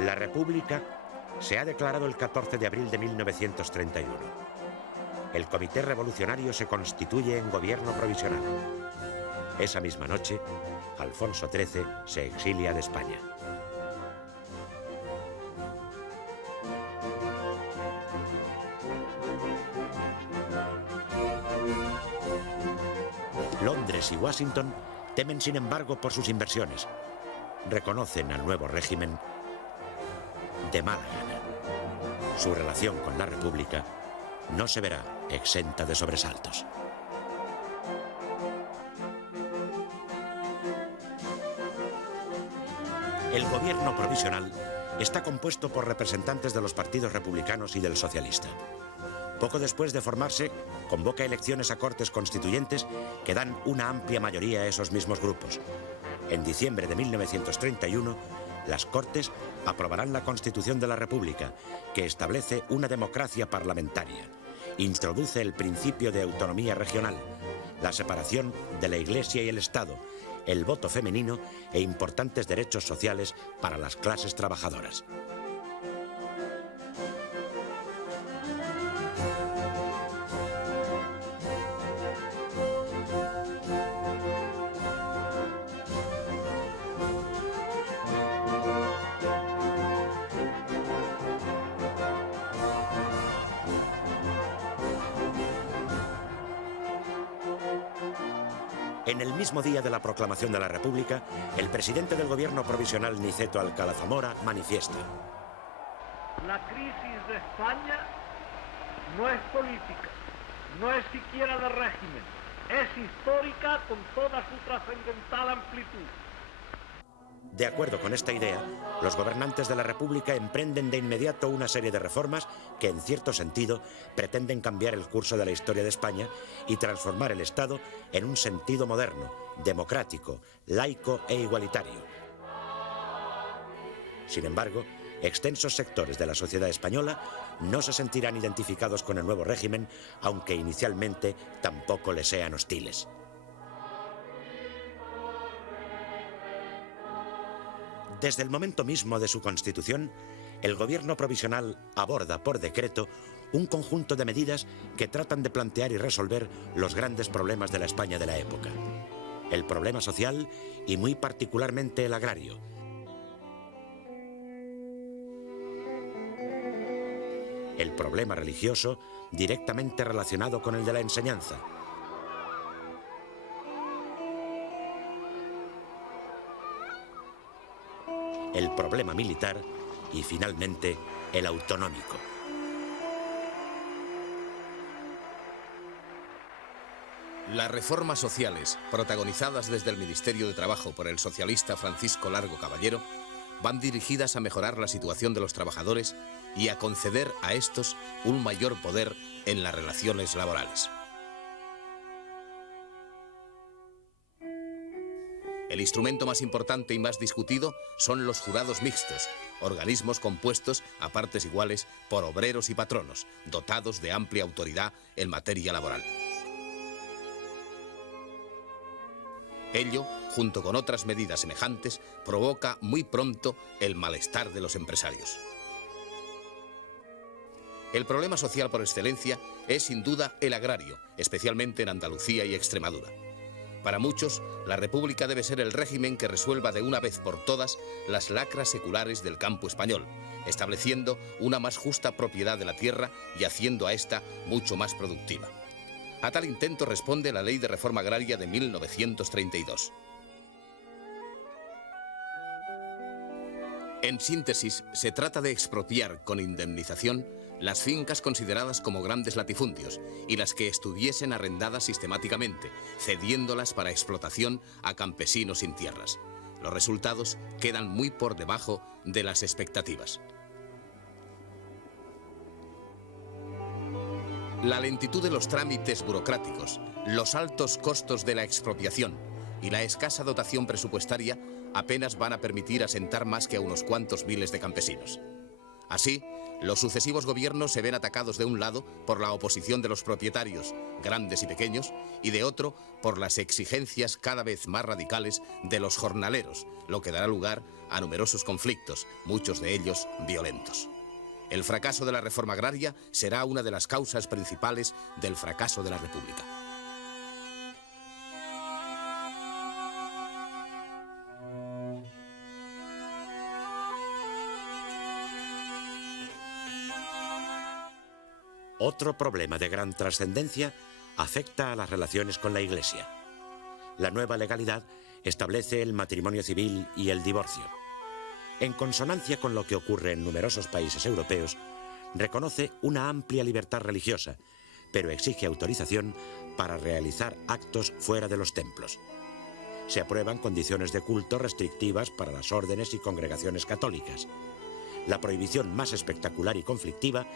La República se ha declarado el 14 de abril de 1931. El Comité Revolucionario se constituye en gobierno provisional. Esa misma noche, Alfonso XIII se exilia de España. Londres y Washington temen, sin embargo, por sus inversiones. Reconocen al nuevo régimen de mala gana. Su relación con la República no se verá exenta de sobresaltos. El gobierno provisional está compuesto por representantes de los partidos republicanos y del socialista. Poco después de formarse, convoca elecciones a Cortes Constituyentes que dan una amplia mayoría a esos mismos grupos. En diciembre de 1931, las Cortes aprobarán la Constitución de la República, que establece una democracia parlamentaria, introduce el principio de autonomía regional, la separación de la Iglesia y el Estado, el voto femenino e importantes derechos sociales para las clases trabajadoras. En el mismo día de la proclamación de la República, el presidente del gobierno provisional, Niceto Alcalá Zamora, manifiesta: la crisis de España no es política, no es siquiera de régimen, es histórica con toda su trascendental amplitud. De acuerdo con esta idea, los gobernantes de la República emprenden de inmediato una serie de reformas que, en cierto sentido, pretenden cambiar el curso de la historia de España y transformar el Estado en un sentido moderno, democrático, laico e igualitario. Sin embargo, extensos sectores de la sociedad española no se sentirán identificados con el nuevo régimen, aunque inicialmente tampoco les sean hostiles. Desde el momento mismo de su constitución, el gobierno provisional aborda por decreto un conjunto de medidas que tratan de plantear y resolver los grandes problemas de la España de la época. El problema social y muy particularmente el agrario. El problema religioso directamente relacionado con el de la enseñanza. El problema militar y, finalmente, el autonómico. Las reformas sociales, protagonizadas desde el Ministerio de Trabajo por el socialista Francisco Largo Caballero, van dirigidas a mejorar la situación de los trabajadores y a conceder a estos un mayor poder en las relaciones laborales. El instrumento más importante y más discutido son los jurados mixtos, organismos compuestos a partes iguales por obreros y patronos, dotados de amplia autoridad en materia laboral. Ello, junto con otras medidas semejantes, provoca muy pronto el malestar de los empresarios. El problema social por excelencia es sin duda el agrario, especialmente en Andalucía y Extremadura. Para muchos, la República debe ser el régimen que resuelva de una vez por todas las lacras seculares del campo español, estableciendo una más justa propiedad de la tierra y haciendo a esta mucho más productiva. A tal intento responde la Ley de Reforma Agraria de 1932. En síntesis, se trata de expropiar con indemnización las fincas consideradas como grandes latifundios y las que estuviesen arrendadas sistemáticamente, cediéndolas para explotación a campesinos sin tierras. Los resultados quedan muy por debajo de las expectativas. La lentitud de los trámites burocráticos, los altos costos de la expropiación y la escasa dotación presupuestaria apenas van a permitir asentar más que a unos cuantos miles de campesinos. Así, los sucesivos gobiernos se ven atacados de un lado por la oposición de los propietarios, grandes y pequeños, y de otro por las exigencias cada vez más radicales de los jornaleros, lo que dará lugar a numerosos conflictos, muchos de ellos violentos. El fracaso de la reforma agraria será una de las causas principales del fracaso de la República. Otro problema de gran trascendencia afecta a las relaciones con la Iglesia. La nueva legalidad establece el matrimonio civil y el divorcio. En consonancia con lo que ocurre en numerosos países europeos, reconoce una amplia libertad religiosa, pero exige autorización para realizar actos fuera de los templos. Se aprueban condiciones de culto restrictivas para las órdenes y congregaciones católicas. La prohibición más espectacular y conflictiva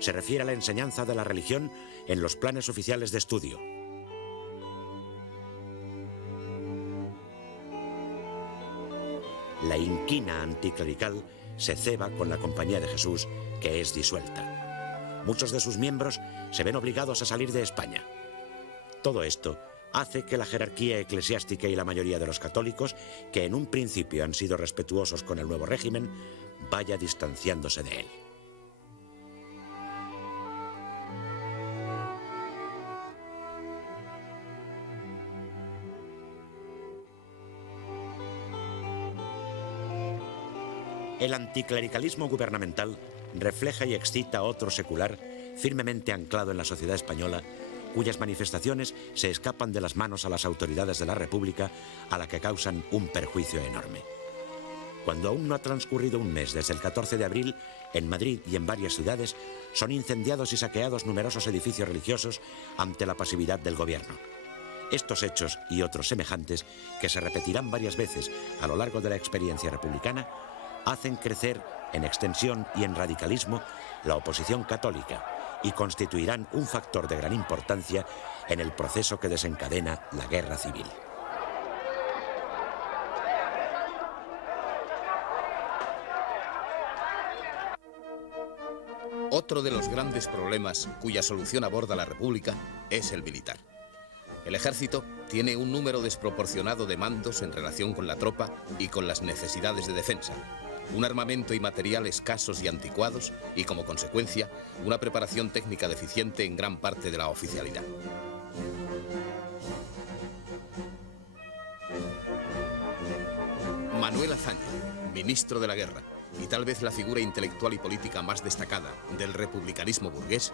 se refiere a la enseñanza de la religión en los planes oficiales de estudio. La inquina anticlerical se ceba con la Compañía de Jesús, que es disuelta. Muchos de sus miembros se ven obligados a salir de España. Todo esto hace que la jerarquía eclesiástica y la mayoría de los católicos, que en un principio han sido respetuosos con el nuevo régimen, vaya distanciándose de él. El anticlericalismo gubernamental refleja y excita otro secular firmemente anclado en la sociedad española, cuyas manifestaciones se escapan de las manos a las autoridades de la República, a la que causan un perjuicio enorme. Cuando aún no ha transcurrido un mes desde el 14 de abril, en Madrid y en varias ciudades, son incendiados y saqueados numerosos edificios religiosos ante la pasividad del gobierno. Estos hechos y otros semejantes, que se repetirán varias veces a lo largo de la experiencia republicana, hacen crecer en extensión y en radicalismo la oposición católica y constituirán un factor de gran importancia en el proceso que desencadena la guerra civil. Otro de los grandes problemas cuya solución aborda la República es el militar. El ejército tiene un número desproporcionado de mandos en relación con la tropa y con las necesidades de defensa, un armamento y material escasos y anticuados y, como consecuencia, una preparación técnica deficiente en gran parte de la oficialidad. Manuel Azaña, ministro de la Guerra, y tal vez la figura intelectual y política más destacada del republicanismo burgués,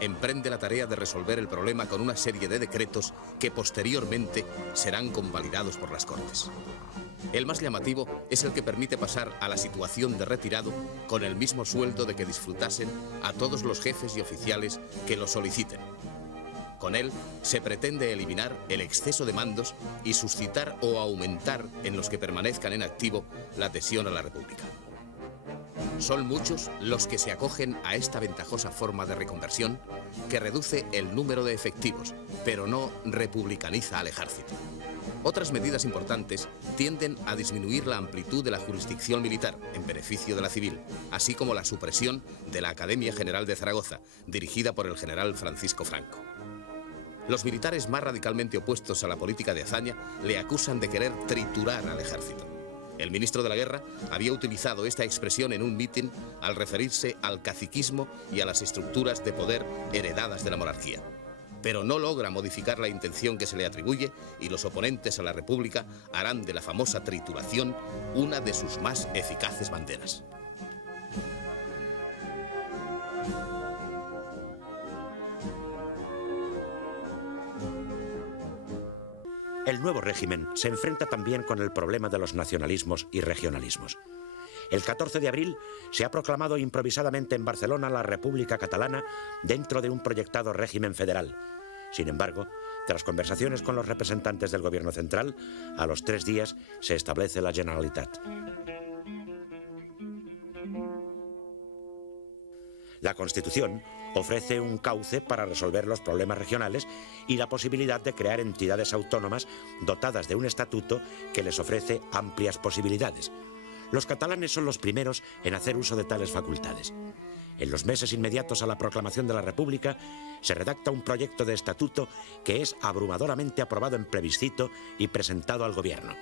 emprende la tarea de resolver el problema con una serie de decretos que posteriormente serán convalidados por las Cortes. El más llamativo es el que permite pasar a la situación de retirado con el mismo sueldo de que disfrutasen a todos los jefes y oficiales que lo soliciten. Con él se pretende eliminar el exceso de mandos y suscitar o aumentar en los que permanezcan en activo la adhesión a la República. Son muchos los que se acogen a esta ventajosa forma de reconversión que reduce el número de efectivos, pero no republicaniza al ejército. Otras medidas importantes tienden a disminuir la amplitud de la jurisdicción militar en beneficio de la civil, así como la supresión de la Academia General de Zaragoza, dirigida por el general Francisco Franco. Los militares más radicalmente opuestos a la política de Azaña le acusan de querer triturar al ejército. El ministro de la Guerra había utilizado esta expresión en un mitin al referirse al caciquismo y a las estructuras de poder heredadas de la monarquía. Pero no logra modificar la intención que se le atribuye y los oponentes a la República harán de la famosa trituración una de sus más eficaces banderas. El nuevo régimen se enfrenta también con el problema de los nacionalismos y regionalismos. El 14 de abril se ha proclamado improvisadamente en Barcelona la República Catalana dentro de un proyectado régimen federal. Sin embargo, tras conversaciones con los representantes del gobierno central, a los 3 días se establece la Generalitat. La Constitución ofrece un cauce para resolver los problemas regionales y la posibilidad de crear entidades autónomas dotadas de un estatuto que les ofrece amplias posibilidades. Los catalanes son los primeros en hacer uso de tales facultades. En los meses inmediatos a la proclamación de la República, se redacta un proyecto de estatuto que es abrumadoramente aprobado en plebiscito y presentado al gobierno.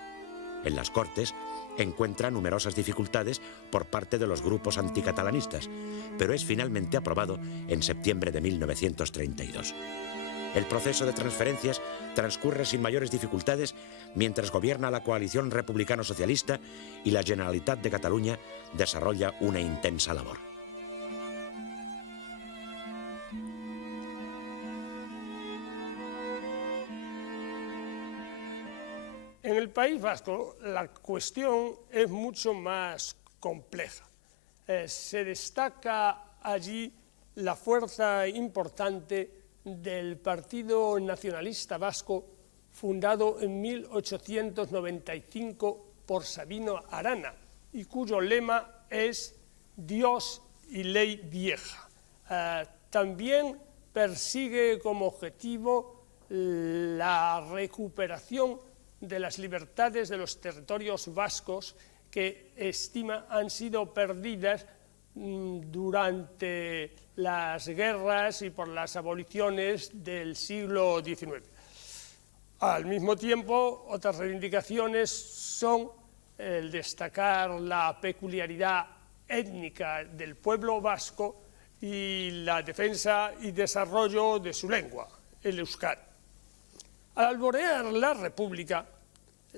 En las Cortes, encuentra numerosas dificultades por parte de los grupos anticatalanistas, pero es finalmente aprobado en septiembre de 1932. El proceso de transferencias transcurre sin mayores dificultades mientras gobierna la coalición republicano-socialista y la Generalitat de Cataluña desarrolla una intensa labor. En el País Vasco la cuestión es mucho más compleja. Se destaca allí la fuerza importante del Partido Nacionalista Vasco, fundado en 1895 por Sabino Arana y cuyo lema es Dios y ley vieja. También persigue como objetivo la recuperación de las libertades de los territorios vascos que estima han sido perdidas durante las guerras y por las aboliciones del siglo XIX. Al mismo tiempo, otras reivindicaciones son el destacar la peculiaridad étnica del pueblo vasco y la defensa y desarrollo de su lengua, el euskera. Al alborear la República,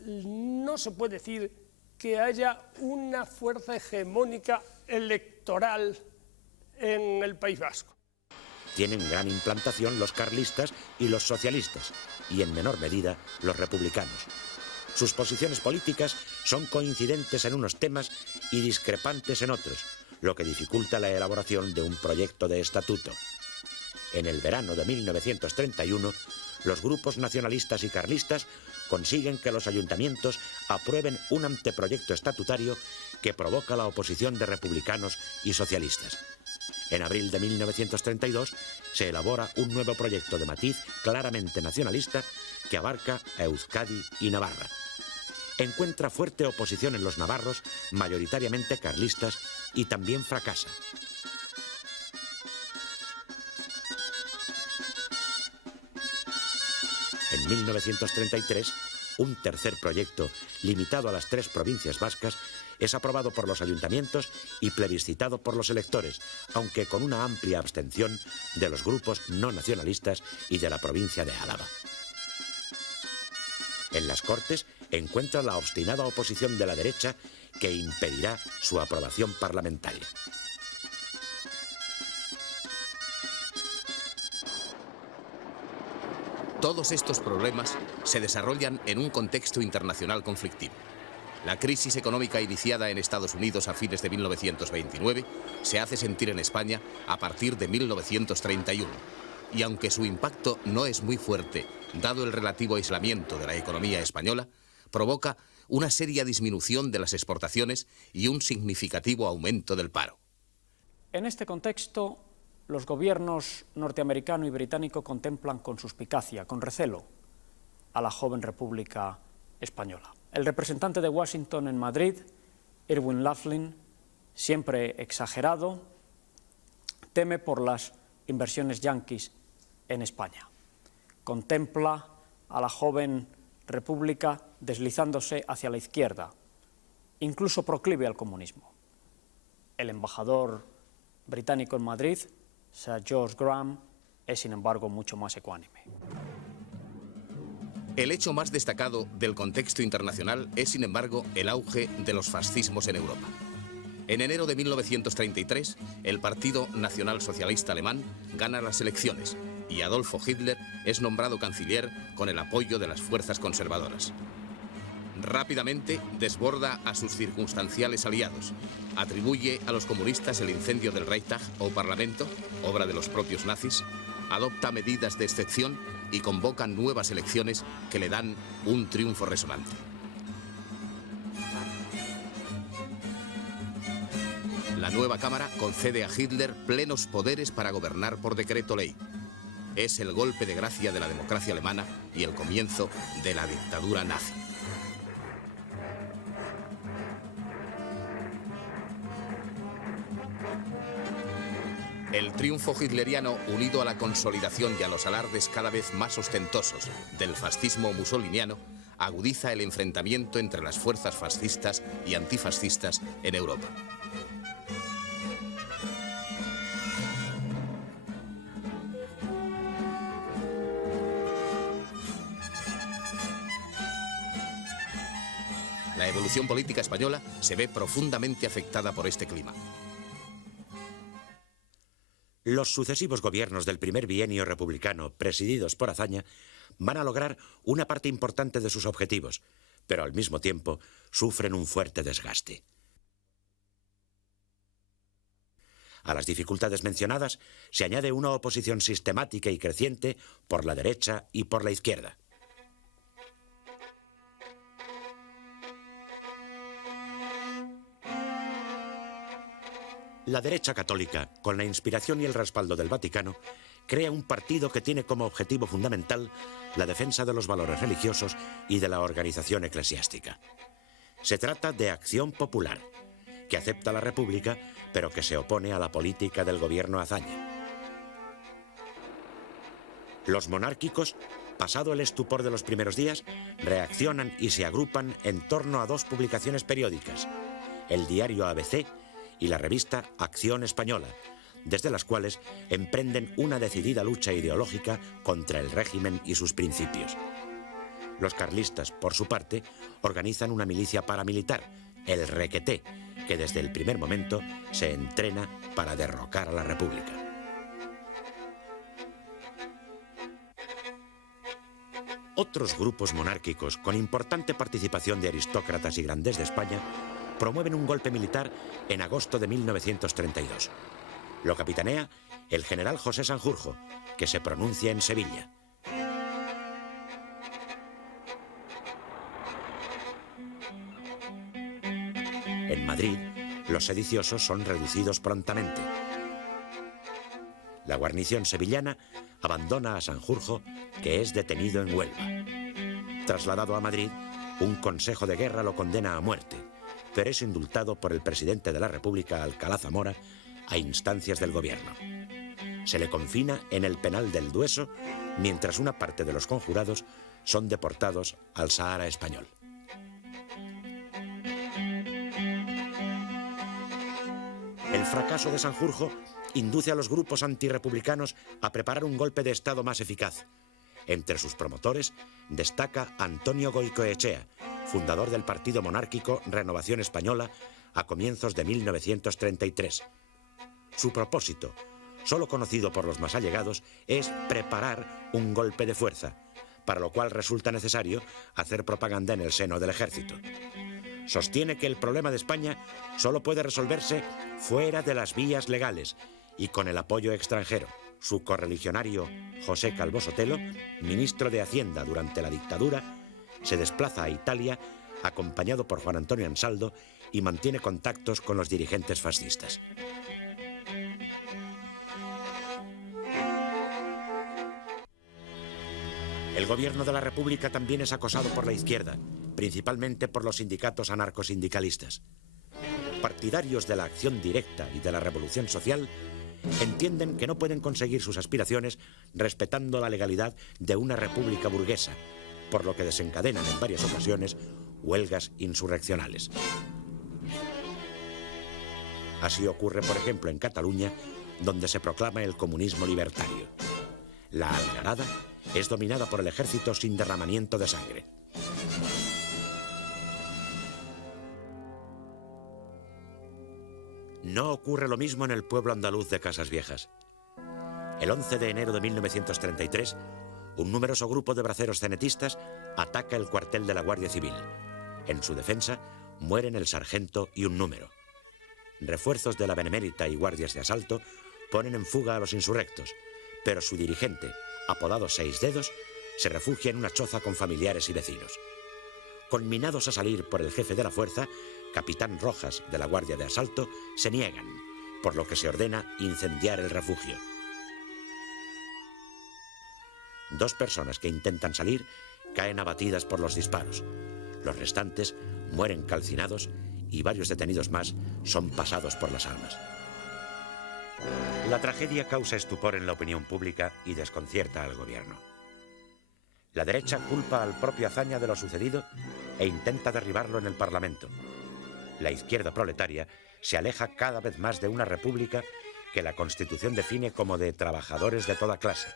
no se puede decir que haya una fuerza hegemónica electoral en el País Vasco. Tienen gran implantación los carlistas y los socialistas, y en menor medida los republicanos. Sus posiciones políticas son coincidentes en unos temas y discrepantes en otros, lo que dificulta la elaboración de un proyecto de estatuto. En el verano de 1931, los grupos nacionalistas y carlistas consiguen que los ayuntamientos aprueben un anteproyecto estatutario que provoca la oposición de republicanos y socialistas. En abril de 1932 se elabora un nuevo proyecto de matiz claramente nacionalista que abarca a Euskadi y Navarra. Encuentra fuerte oposición en los navarros, mayoritariamente carlistas, y también fracasa. En 1933, un tercer proyecto, limitado a las 3 provincias vascas, es aprobado por los ayuntamientos y plebiscitado por los electores, aunque con una amplia abstención de los grupos no nacionalistas y de la provincia de Álava. En las Cortes encuentra la obstinada oposición de la derecha que impedirá su aprobación parlamentaria. Todos estos problemas se desarrollan en un contexto internacional conflictivo. La crisis económica iniciada en Estados Unidos a fines de 1929 se hace sentir en España a partir de 1931. Y aunque su impacto no es muy fuerte, dado el relativo aislamiento de la economía española, provoca una seria disminución de las exportaciones y un significativo aumento del paro. En este contexto, los gobiernos norteamericano y británico contemplan con suspicacia, con recelo, a la joven República Española. El representante de Washington en Madrid, Irwin Laughlin, siempre exagerado, teme por las inversiones yanquis en España. Contempla a la joven República deslizándose hacia la izquierda, incluso proclive al comunismo. El embajador británico en Madrid, Sir George Graham, es sin embargo mucho más ecuánime. El hecho más destacado del contexto internacional es, sin embargo, el auge de los fascismos en Europa. En enero de 1933, el Partido Nacional Socialista Alemán gana las elecciones y Adolfo Hitler es nombrado canciller con el apoyo de las fuerzas conservadoras. Rápidamente desborda a sus circunstanciales aliados, atribuye a los comunistas el incendio del Reichstag o Parlamento, obra de los propios nazis, adopta medidas de excepción y convoca nuevas elecciones que le dan un triunfo resonante. La nueva Cámara concede a Hitler plenos poderes para gobernar por decreto ley. Es el golpe de gracia de la democracia alemana y el comienzo de la dictadura nazi. El triunfo hitleriano, unido a la consolidación y a los alardes cada vez más ostentosos del fascismo mussoliniano, agudiza el enfrentamiento entre las fuerzas fascistas y antifascistas en Europa. La evolución política española se ve profundamente afectada por este clima. Los sucesivos gobiernos del primer bienio republicano, presididos por Azaña, van a lograr una parte importante de sus objetivos, pero al mismo tiempo sufren un fuerte desgaste. A las dificultades mencionadas se añade una oposición sistemática y creciente por la derecha y por la izquierda. La derecha católica, con la inspiración y el respaldo del Vaticano, crea un partido que tiene como objetivo fundamental la defensa de los valores religiosos y de la organización eclesiástica. Se trata de Acción Popular, que acepta la República, pero que se opone a la política del gobierno Azaña. Los monárquicos, pasado el estupor de los primeros días, reaccionan y se agrupan en torno a dos publicaciones periódicas, el diario ABC y la revista Acción Española, desde las cuales emprenden una decidida lucha ideológica contra el régimen y sus principios. Los carlistas, por su parte, organizan una milicia paramilitar, el Requeté, que desde el primer momento se entrena para derrocar a la República. Otros grupos monárquicos, con importante participación de aristócratas y grandes de España, promueven un golpe militar en agosto de 1932. Lo capitanea el general José Sanjurjo, que se pronuncia en Sevilla. En Madrid, los sediciosos son reducidos prontamente. La guarnición sevillana abandona a Sanjurjo, que es detenido en Huelva. Trasladado a Madrid, un consejo de guerra lo condena a muerte, pero es indultado por el presidente de la República, Alcalá Zamora, a instancias del gobierno. Se le confina en el penal del Dueso, mientras una parte de los conjurados son deportados al Sahara español. El fracaso de Sanjurjo induce a los grupos antirrepublicanos a preparar un golpe de Estado más eficaz. Entre sus promotores destaca Antonio Goicoechea, fundador del partido monárquico Renovación Española a comienzos de 1933. Su propósito, solo conocido por los más allegados, es preparar un golpe de fuerza, para lo cual resulta necesario hacer propaganda en el seno del ejército. Sostiene que el problema de España solo puede resolverse fuera de las vías legales y con el apoyo extranjero. Su correligionario José Calvo Sotelo, ministro de Hacienda durante la dictadura, se desplaza a Italia acompañado por Juan Antonio Ansaldo y mantiene contactos con los dirigentes fascistas. El gobierno de la República también es acosado por la izquierda, principalmente por los sindicatos anarcosindicalistas. Partidarios de la acción directa y de la revolución social entienden que no pueden conseguir sus aspiraciones respetando la legalidad de una república burguesa, por lo que desencadenan en varias ocasiones huelgas insurreccionales. Así ocurre, por ejemplo, en Cataluña, donde se proclama el comunismo libertario. La Algarada es dominada por el ejército sin derramamiento de sangre. No ocurre lo mismo en el pueblo andaluz de Casas Viejas. El 11 de enero de 1933, un numeroso grupo de braceros cenetistas ataca el cuartel de la Guardia Civil. En su defensa mueren el sargento y un número. Refuerzos de la Benemérita y guardias de asalto ponen en fuga a los insurrectos, pero su dirigente, apodado Seis Dedos, se refugia en una choza con familiares y vecinos. Conminados a salir por el jefe de la fuerza, capitán Rojas de la Guardia de Asalto, se niegan, por lo que se ordena incendiar el refugio. 2 personas que intentan salir caen abatidas por los disparos. Los restantes mueren calcinados y varios detenidos más son pasados por las armas. La tragedia causa estupor en la opinión pública y desconcierta al gobierno. La derecha culpa al propio Azaña de lo sucedido e intenta derribarlo en el Parlamento. La izquierda proletaria se aleja cada vez más de una república que la Constitución define como de trabajadores de toda clase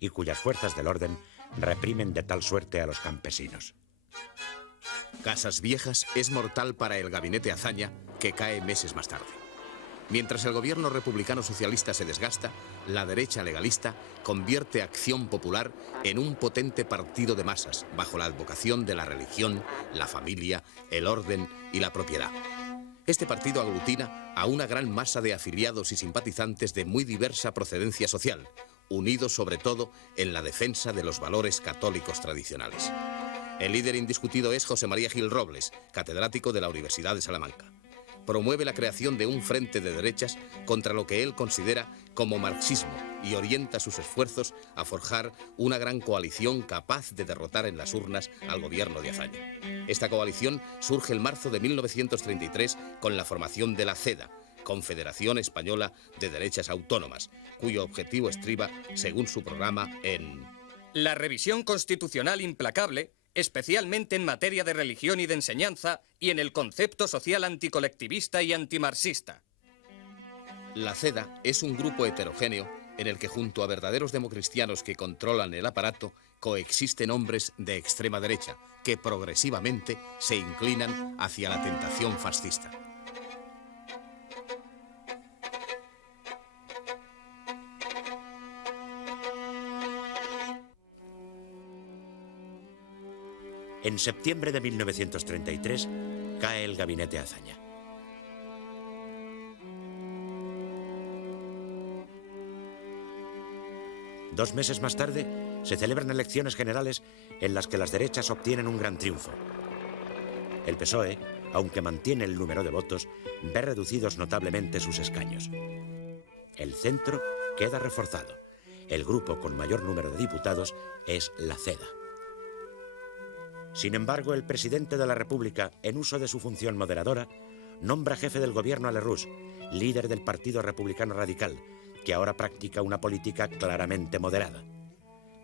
y cuyas fuerzas del orden reprimen de tal suerte a los campesinos. Casas Viejas es mortal para el gabinete Azaña, que cae meses más tarde. Mientras el gobierno republicano socialista se desgasta, la derecha legalista convierte Acción Popular en un potente partido de masas, bajo la advocación de la religión, la familia, el orden y la propiedad. Este partido aglutina a una gran masa de afiliados y simpatizantes de muy diversa procedencia social, unidos sobre todo en la defensa de los valores católicos tradicionales. El líder indiscutido es José María Gil Robles, catedrático de la Universidad de Salamanca. Promueve la creación de un frente de derechas contra lo que él considera como marxismo y orienta sus esfuerzos a forjar una gran coalición capaz de derrotar en las urnas al gobierno de Azaña. Esta coalición surge en marzo de 1933 con la formación de la CEDA, Confederación Española de Derechas Autónomas, cuyo objetivo estriba, según su programa, en la revisión constitucional implacable, especialmente en materia de religión y de enseñanza, y en el concepto social anticolectivista y antimarxista. La CEDA es un grupo heterogéneo en el que, junto a verdaderos democristianos que controlan el aparato, coexisten hombres de extrema derecha que progresivamente se inclinan hacia la tentación fascista. En septiembre de 1933 cae el gabinete Azaña. Dos meses más tarde se celebran elecciones generales en las que las derechas obtienen un gran triunfo. El PSOE, aunque mantiene el número de votos, ve reducidos notablemente sus escaños. El centro queda reforzado. El grupo con mayor número de diputados es la CEDA. Sin embargo, el presidente de la República, en uso de su función moderadora, nombra jefe del gobierno a Lerroux, líder del Partido Republicano Radical, que ahora practica una política claramente moderada.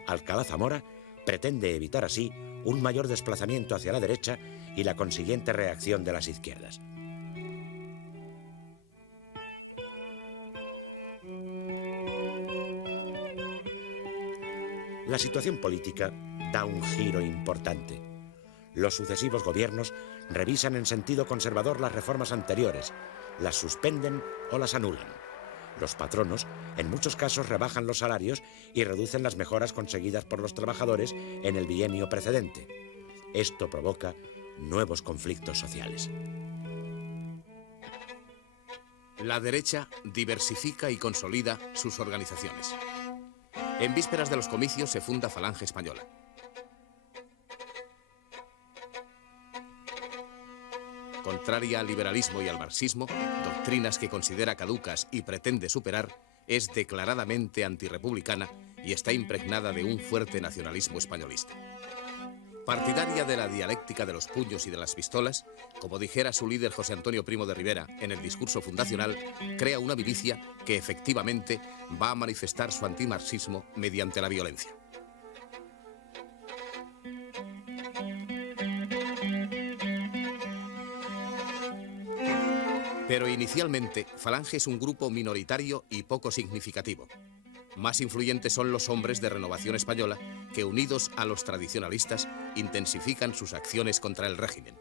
Alcalá Zamora pretende evitar así un mayor desplazamiento hacia la derecha y la consiguiente reacción de las izquierdas. La situación política da un giro importante. Los sucesivos gobiernos revisan en sentido conservador las reformas anteriores, las suspenden o las anulan. Los patronos, en muchos casos, rebajan los salarios y reducen las mejoras conseguidas por los trabajadores en el bienio precedente. Esto provoca nuevos conflictos sociales. La derecha diversifica y consolida sus organizaciones. En vísperas de los comicios se funda Falange Española. Contraria al liberalismo y al marxismo, doctrinas que considera caducas y pretende superar, es declaradamente antirrepublicana y está impregnada de un fuerte nacionalismo españolista. Partidaria de la dialéctica de los puños y de las pistolas, como dijera su líder José Antonio Primo de Rivera en el discurso fundacional, crea una milicia que efectivamente va a manifestar su antimarxismo mediante la violencia. Pero inicialmente, Falange es un grupo minoritario y poco significativo. Más influyentes son los hombres de Renovación Española, que unidos a los tradicionalistas, intensifican sus acciones contra el régimen.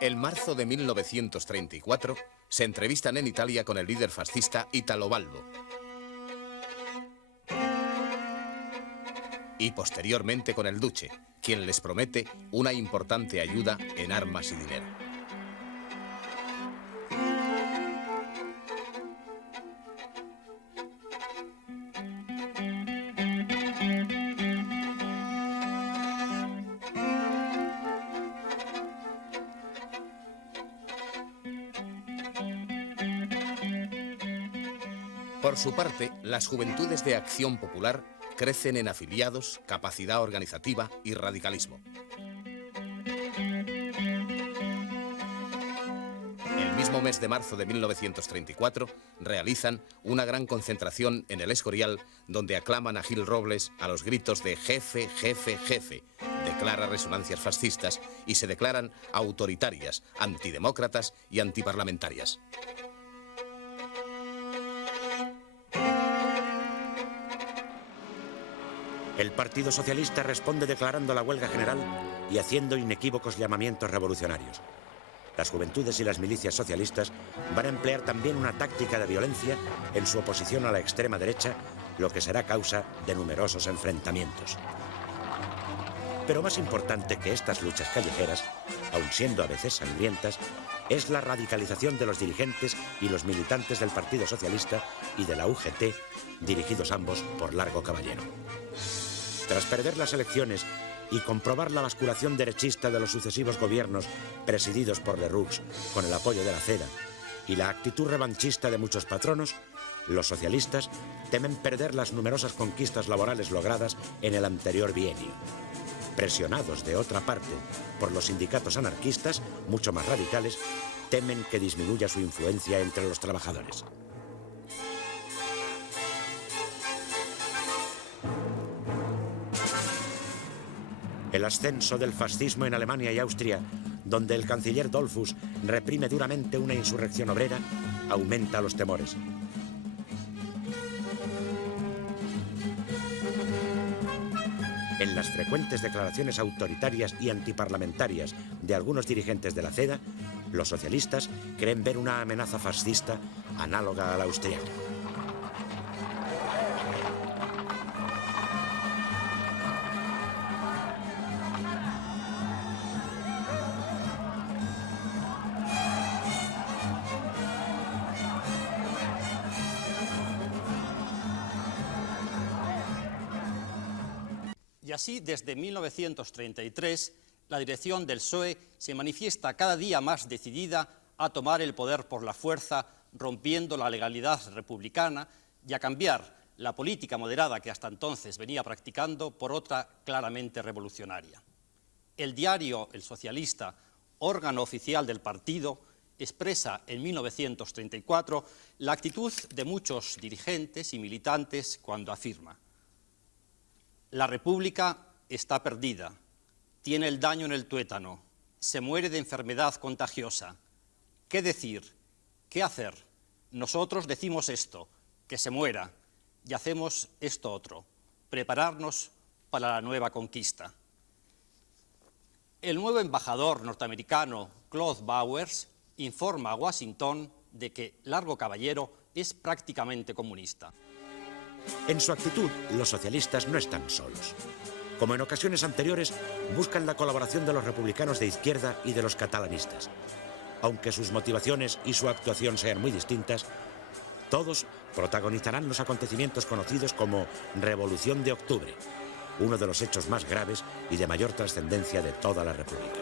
En marzo de 1934, se entrevistan en Italia con el líder fascista Italo Balbo. Y posteriormente con el Duce, quien les promete una importante ayuda en armas y dinero. Por su parte, las juventudes de Acción Popular crecen en afiliados, capacidad organizativa y radicalismo. El mismo mes de marzo de 1934 realizan una gran concentración en el Escorial, donde aclaman a Gil Robles a los gritos de «jefe, jefe, jefe», de claras resonancias fascistas, y se declaran autoritarias, antidemócratas y antiparlamentarias. El Partido Socialista responde declarando la huelga general y haciendo inequívocos llamamientos revolucionarios. Las juventudes y las milicias socialistas van a emplear también una táctica de violencia en su oposición a la extrema derecha, lo que será causa de numerosos enfrentamientos. Pero más importante que estas luchas callejeras, aun siendo a veces sangrientas, es la radicalización de los dirigentes y los militantes del Partido Socialista y de la UGT, dirigidos ambos por Largo Caballero. Tras perder las elecciones y comprobar la basculación derechista de los sucesivos gobiernos presididos por Lerroux con el apoyo de la CEDA y la actitud revanchista de muchos patronos, los socialistas temen perder las numerosas conquistas laborales logradas en el anterior bienio. Presionados, de otra parte, por los sindicatos anarquistas, mucho más radicales, temen que disminuya su influencia entre los trabajadores. El ascenso del fascismo en Alemania y Austria, donde el canciller Dollfuss reprime duramente una insurrección obrera, aumenta los temores. En las frecuentes declaraciones autoritarias y antiparlamentarias de algunos dirigentes de la CEDA, los socialistas creen ver una amenaza fascista análoga a la austriaca. Y así, desde 1933, la dirección del PSOE se manifiesta cada día más decidida a tomar el poder por la fuerza, rompiendo la legalidad republicana y a cambiar la política moderada que hasta entonces venía practicando por otra claramente revolucionaria. El diario El Socialista, órgano oficial del partido, expresa en 1934 la actitud de muchos dirigentes y militantes cuando afirma: la República está perdida, tiene el daño en el tuétano, se muere de enfermedad contagiosa. ¿Qué decir? ¿Qué hacer? Nosotros decimos esto, que se muera, y hacemos esto otro, prepararnos para la nueva conquista. El nuevo embajador norteamericano, Claude Bowers, informa a Washington de que Largo Caballero es prácticamente comunista. En su actitud, los socialistas no están solos. Como en ocasiones anteriores, buscan la colaboración de los republicanos de izquierda y de los catalanistas. Aunque sus motivaciones y su actuación sean muy distintas, todos protagonizarán los acontecimientos conocidos como Revolución de Octubre, uno de los hechos más graves y de mayor trascendencia de toda la República.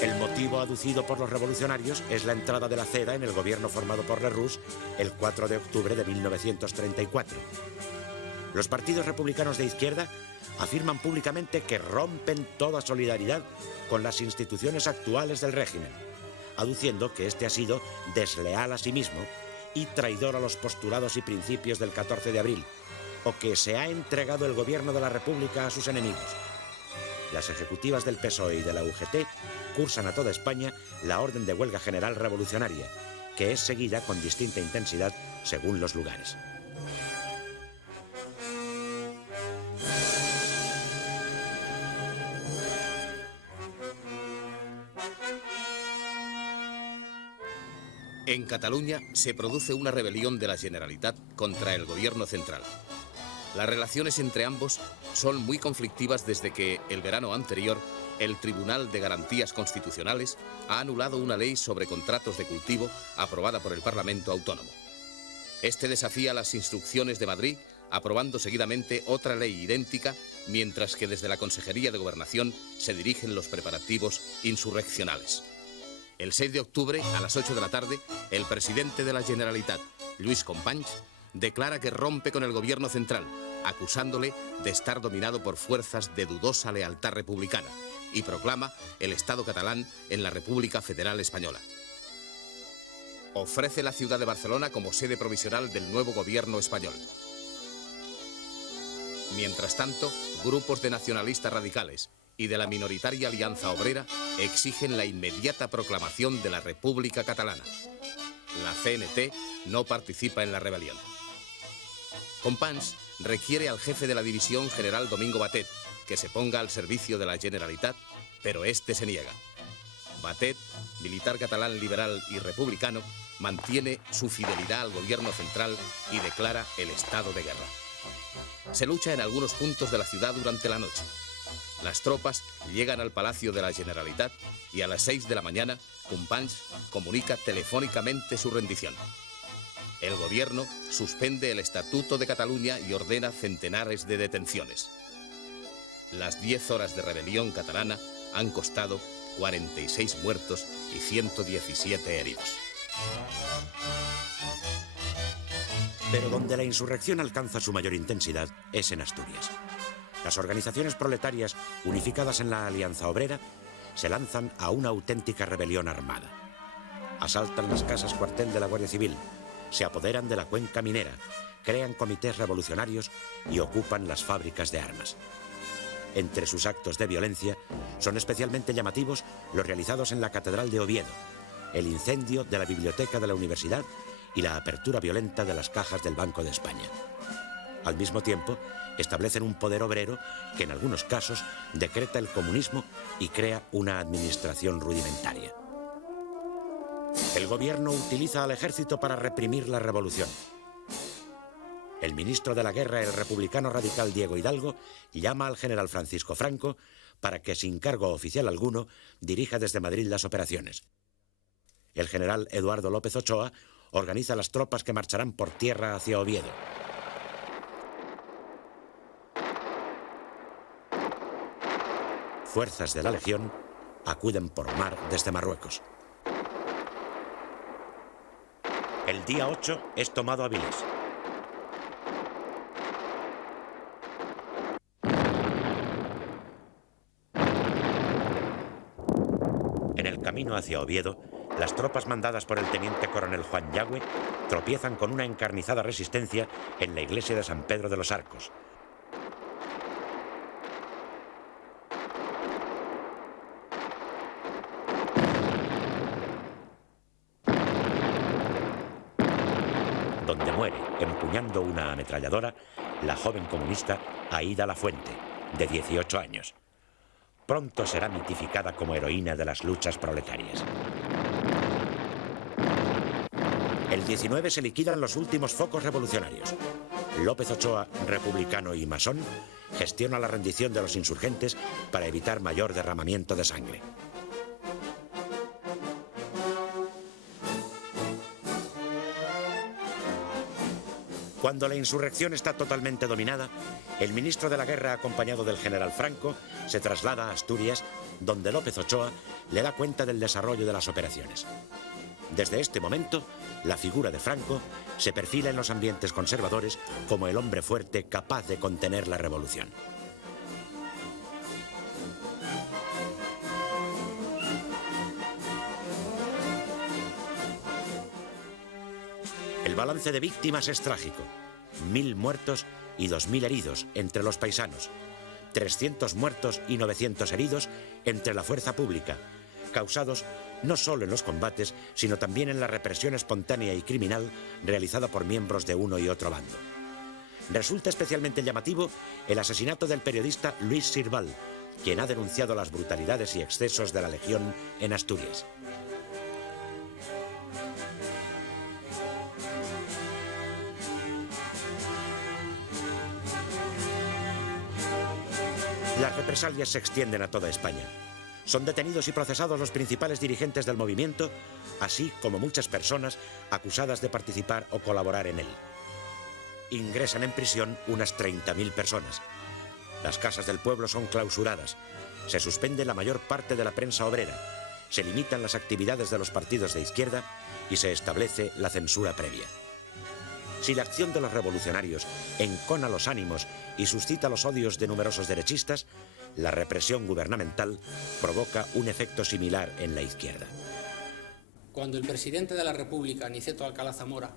El motivo aducido por los revolucionarios es la entrada de la CEDA en el gobierno formado por Lerroux el 4 de octubre de 1934. Los partidos republicanos de izquierda afirman públicamente que rompen toda solidaridad con las instituciones actuales del régimen, aduciendo que este ha sido desleal a sí mismo y traidor a los postulados y principios del 14 de abril, o que se ha entregado el gobierno de la República a sus enemigos. Las ejecutivas del PSOE y de la UGT cursan a toda España la orden de huelga general revolucionaria, que es seguida con distinta intensidad según los lugares. En Cataluña se produce una rebelión de la Generalitat contra el gobierno central. Las relaciones entre ambos son muy conflictivas desde que, el verano anterior, el Tribunal de Garantías Constitucionales ha anulado una ley sobre contratos de cultivo aprobada por el Parlamento Autónomo. Este desafía las instrucciones de Madrid, aprobando seguidamente otra ley idéntica, mientras que desde la Consejería de Gobernación se dirigen los preparativos insurreccionales. El 6 de octubre, a las 8 de la tarde, el presidente de la Generalitat, Lluís Companys, declara que rompe con el gobierno central, acusándole de estar dominado por fuerzas de dudosa lealtad republicana, y proclama el Estado catalán en la República Federal Española. Ofrece la ciudad de Barcelona como sede provisional del nuevo gobierno español. Mientras tanto, grupos de nacionalistas radicales y de la minoritaria Alianza Obrera exigen la inmediata proclamación de la República Catalana. La CNT no participa en la rebelión. Companys requiere al jefe de la división, general Domingo Batet, que se ponga al servicio de la Generalitat, pero este se niega. Batet, militar catalán liberal y republicano, mantiene su fidelidad al gobierno central y declara el estado de guerra. Se lucha en algunos puntos de la ciudad durante la noche. Las tropas llegan al Palacio de la Generalitat y a las 6 de la mañana, Companys comunica telefónicamente su rendición. El gobierno suspende el Estatuto de Cataluña y ordena centenares de detenciones. Las 10 horas de rebelión catalana han costado 46 muertos y 117 heridos. Pero donde la insurrección alcanza su mayor intensidad es en Asturias. Las organizaciones proletarias, unificadas en la Alianza Obrera, se lanzan a una auténtica rebelión armada. Asaltan las casas cuartel de la Guardia Civil, se apoderan de la cuenca minera, crean comités revolucionarios y ocupan las fábricas de armas. Entre sus actos de violencia son especialmente llamativos los realizados en la Catedral de Oviedo, el incendio de la biblioteca de la universidad y la apertura violenta de las cajas del Banco de España. Al mismo tiempo, establecen un poder obrero que en algunos casos decreta el comunismo y crea una administración rudimentaria. El gobierno utiliza al ejército para reprimir la revolución. El ministro de la Guerra, el republicano radical Diego Hidalgo, llama al general Francisco Franco para que, sin cargo oficial alguno, dirija desde Madrid las operaciones. El general Eduardo López Ochoa organiza las tropas que marcharán por tierra hacia Oviedo. Fuerzas de la Legión acuden por mar desde Marruecos. El día 8 es tomado Avilés. En el camino hacia Oviedo, las tropas mandadas por el teniente coronel Juan Yagüe tropiezan con una encarnizada resistencia en la iglesia de San Pedro de los Arcos. Donde muere, empuñando una ametralladora, la joven comunista Aída Lafuente, de 18 años. Pronto será mitificada como heroína de las luchas proletarias. El 19 se liquidan los últimos focos revolucionarios. López Ochoa, republicano y masón, gestiona la rendición de los insurgentes para evitar mayor derramamiento de sangre. Cuando la insurrección está totalmente dominada, el ministro de la Guerra, acompañado del general Franco, se traslada a Asturias, donde López Ochoa le da cuenta del desarrollo de las operaciones. Desde este momento, la figura de Franco se perfila en los ambientes conservadores como el hombre fuerte capaz de contener la revolución. El balance de víctimas es trágico. 1000 muertos y 2000 heridos entre los paisanos. 300 muertos y 900 heridos entre la fuerza pública, causados no solo en los combates, sino también en la represión espontánea y criminal realizada por miembros de uno y otro bando. Resulta especialmente llamativo el asesinato del periodista Luis Sirval, quien ha denunciado las brutalidades y excesos de la Legión en Asturias. Las represalias se extienden a toda España. Son detenidos y procesados los principales dirigentes del movimiento, así como muchas personas acusadas de participar o colaborar en él. Ingresan en prisión unas 30.000 personas. Las casas del pueblo son clausuradas. Se suspende la mayor parte de la prensa obrera. Se limitan las actividades de los partidos de izquierda y se establece la censura previa. Si la acción de los revolucionarios encona los ánimos y suscita los odios de numerosos derechistas, la represión gubernamental provoca un efecto similar en la izquierda. Cuando el presidente de la República, Aniceto Alcalá Zamora,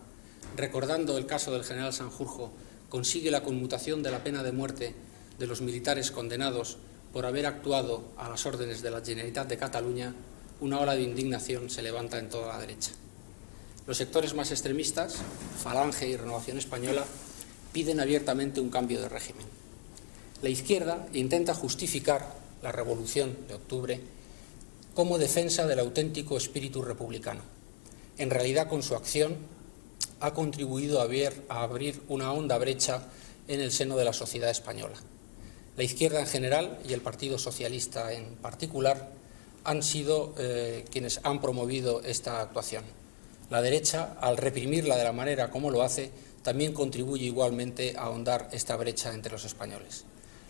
recordando el caso del general Sanjurjo, consigue la conmutación de la pena de muerte de los militares condenados por haber actuado a las órdenes de la Generalitat de Cataluña, una ola de indignación se levanta en toda la derecha. Los sectores más extremistas, Falange y Renovación Española, piden abiertamente un cambio de régimen. La izquierda intenta justificar la Revolución de Octubre como defensa del auténtico espíritu republicano. En realidad, con su acción, ha contribuido a abrir una honda brecha en el seno de la sociedad española. La izquierda en general y el Partido Socialista en particular han sido quienes han promovido esta actuación. La derecha, al reprimirla de la manera como lo hace, también contribuye igualmente a ahondar esta brecha entre los españoles.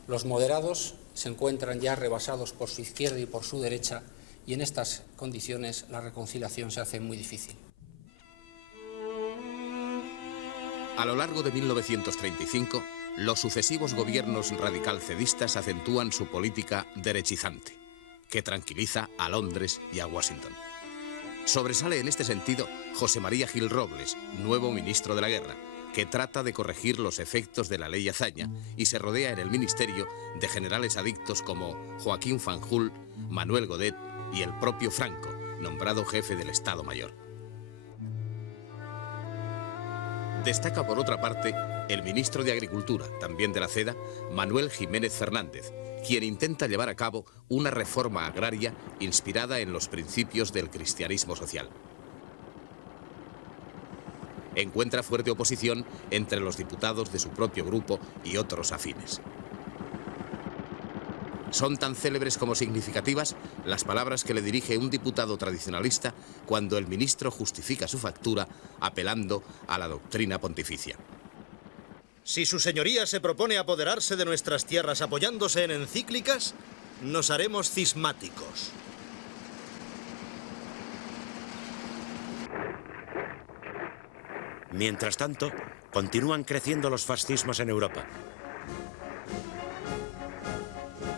Los moderados se encuentran ya rebasados por su izquierda y por su derecha, y en estas condiciones la reconciliación se hace muy difícil. A lo largo de 1935, los sucesivos gobiernos radicalcedistas acentúan su política derechizante, que tranquiliza a Londres y a Washington. Sobresale en este sentido José María Gil Robles, nuevo ministro de la Guerra, que trata de corregir los efectos de la ley Azaña y se rodea en el ministerio de generales adictos como Joaquín Fanjul, Manuel Godet y el propio Franco, nombrado jefe del Estado Mayor. Destaca por otra parte el ministro de Agricultura, también de la CEDA, Manuel Jiménez Fernández, quien intenta llevar a cabo una reforma agraria inspirada en los principios del cristianismo social. Encuentra fuerte oposición entre los diputados de su propio grupo y otros afines. Son tan célebres como significativas las palabras que le dirige un diputado tradicionalista cuando el ministro justifica su factura apelando a la doctrina pontificia. Si su señoría se propone apoderarse de nuestras tierras apoyándose en encíclicas, nos haremos cismáticos. Mientras tanto, continúan creciendo los fascismos en Europa.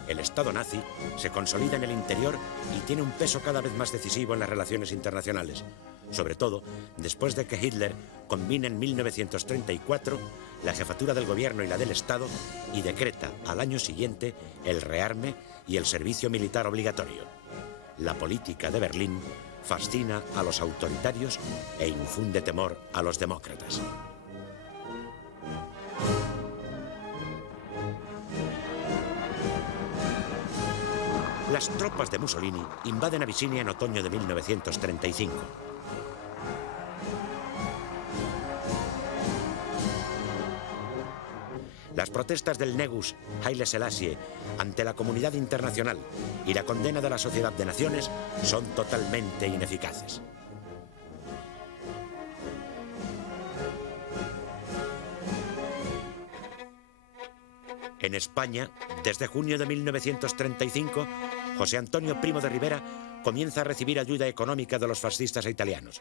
El Estado nazi se consolida en el interior y tiene un peso cada vez más decisivo en las relaciones internacionales, sobre todo después de que Hitler combina en 1934 la jefatura del gobierno y la del Estado y decreta al año siguiente el rearme y el servicio militar obligatorio. La política de Berlín fascina a los autoritarios e infunde temor a los demócratas. Las tropas de Mussolini invaden Abisinia en otoño de 1935. Las protestas del Negus Haile Selassie ante la comunidad internacional y la condena de la Sociedad de Naciones son totalmente ineficaces. En España, desde junio de 1935, José Antonio Primo de Rivera comienza a recibir ayuda económica de los fascistas italianos.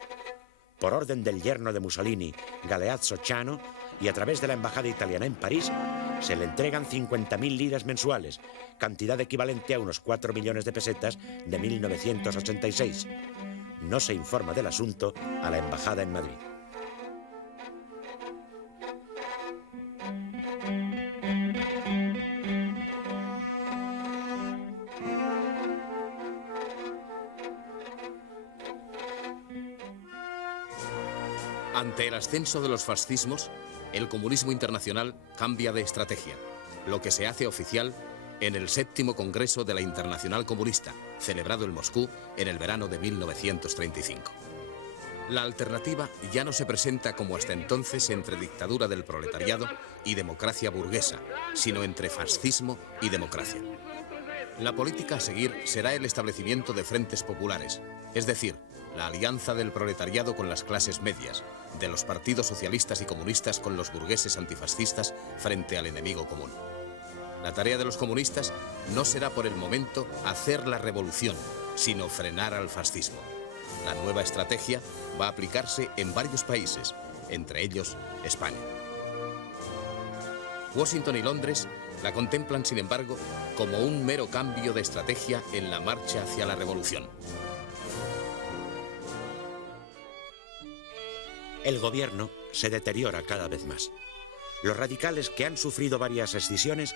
Por orden del yerno de Mussolini, Galeazzo Ciano, y a través de la embajada italiana en París, se le entregan 50.000 liras mensuales, cantidad equivalente a unos 4 millones de pesetas de 1986. No se informa del asunto a la embajada en Madrid. Ante el ascenso de los fascismos, el comunismo internacional cambia de estrategia, lo que se hace oficial en el 7º Congreso de la Internacional Comunista, celebrado en Moscú en el verano de 1935. La alternativa ya no se presenta como hasta entonces entre dictadura del proletariado y democracia burguesa, sino entre fascismo y democracia. La política a seguir será el establecimiento de frentes populares, es decir, la alianza del proletariado con las clases medias, de los partidos socialistas y comunistas con los burgueses antifascistas frente al enemigo común. La tarea de los comunistas no será por el momento hacer la revolución, sino frenar al fascismo. La nueva estrategia va a aplicarse en varios países, entre ellos España. Washington y Londres la contemplan, sin embargo, como un mero cambio de estrategia en la marcha hacia la revolución. El gobierno se deteriora cada vez más. Los radicales, que han sufrido varias escisiones,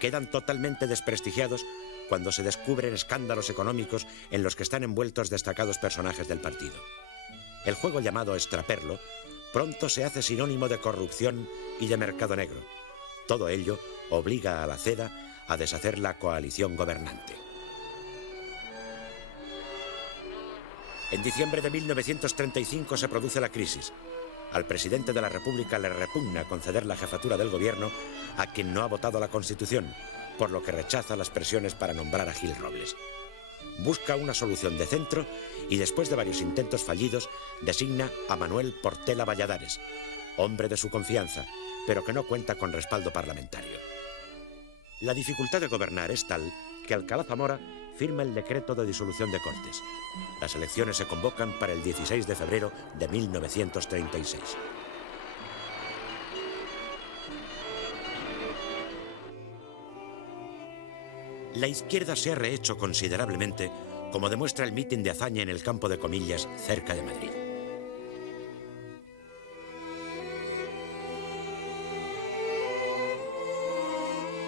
quedan totalmente desprestigiados cuando se descubren escándalos económicos en los que están envueltos destacados personajes del partido. El juego llamado extraperlo pronto se hace sinónimo de corrupción y de mercado negro. Todo ello obliga a la CEDA a deshacer la coalición gobernante. En diciembre de 1935 se produce la crisis. Al presidente de la República le repugna conceder la jefatura del gobierno a quien no ha votado la Constitución, por lo que rechaza las presiones para nombrar a Gil Robles. Busca una solución de centro y, después de varios intentos fallidos, designa a Manuel Portela Valladares, hombre de su confianza, pero que no cuenta con respaldo parlamentario. La dificultad de gobernar es tal que Alcalá Zamora firma el decreto de disolución de Cortes. Las elecciones se convocan para el 16 de febrero de 1936. La izquierda se ha rehecho considerablemente, como demuestra el mitin de Azaña en el Campo de Comillas, cerca de Madrid.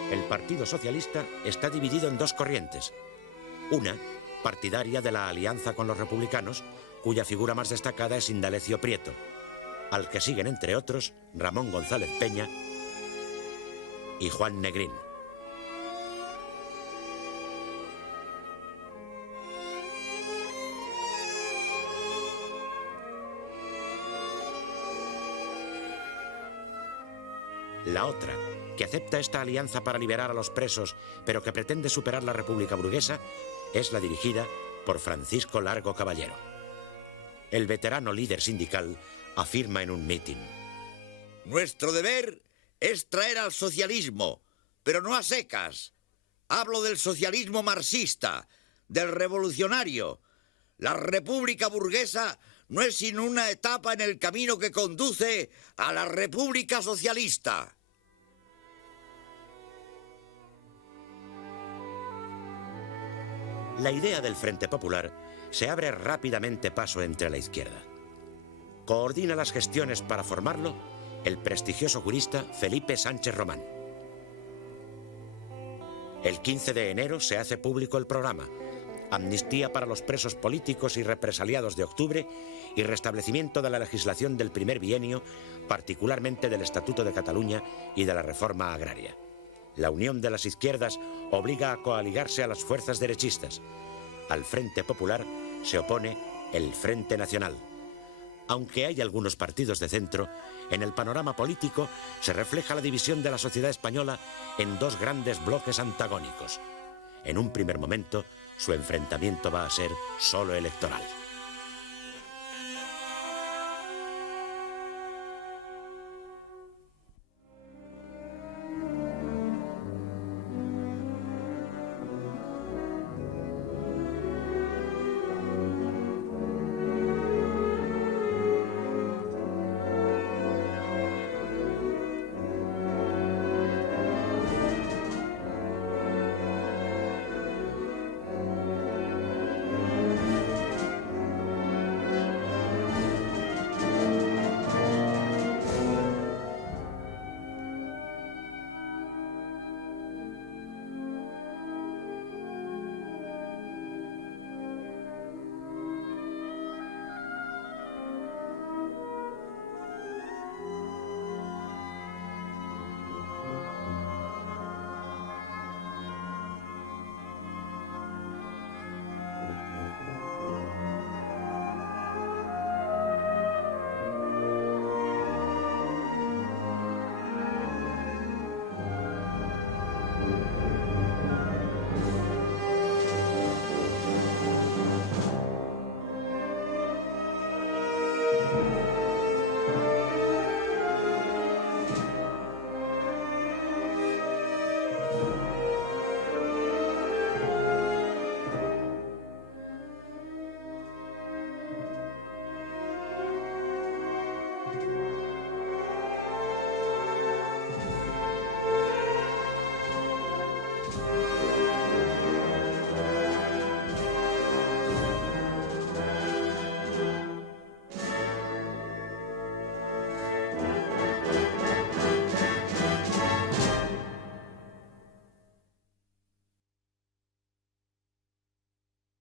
El Partido Socialista está dividido en dos corrientes. Una, partidaria de la alianza con los republicanos, cuya figura más destacada es Indalecio Prieto, al que siguen, entre otros, Ramón González Peña y Juan Negrín. La otra, que acepta esta alianza para liberar a los presos, pero que pretende superar la República burguesa, es la dirigida por Francisco Largo Caballero. El veterano líder sindical afirma en un mitin: nuestro deber es traer al socialismo, pero no a secas. Hablo del socialismo marxista, del revolucionario. La República burguesa no es sino una etapa en el camino que conduce a la República socialista. La idea del Frente Popular se abre rápidamente paso entre la izquierda. Coordina las gestiones para formarlo el prestigioso jurista Felipe Sánchez Román. El 15 de enero se hace público el programa: amnistía para los presos políticos y represaliados de octubre y restablecimiento de la legislación del primer bienio, particularmente del Estatuto de Cataluña y de la reforma agraria. La unión de las izquierdas obliga a coaligarse a las fuerzas derechistas. Al Frente Popular se opone el Frente Nacional. Aunque hay algunos partidos de centro, en el panorama político se refleja la división de la sociedad española en dos grandes bloques antagónicos. En un primer momento, su enfrentamiento va a ser solo electoral.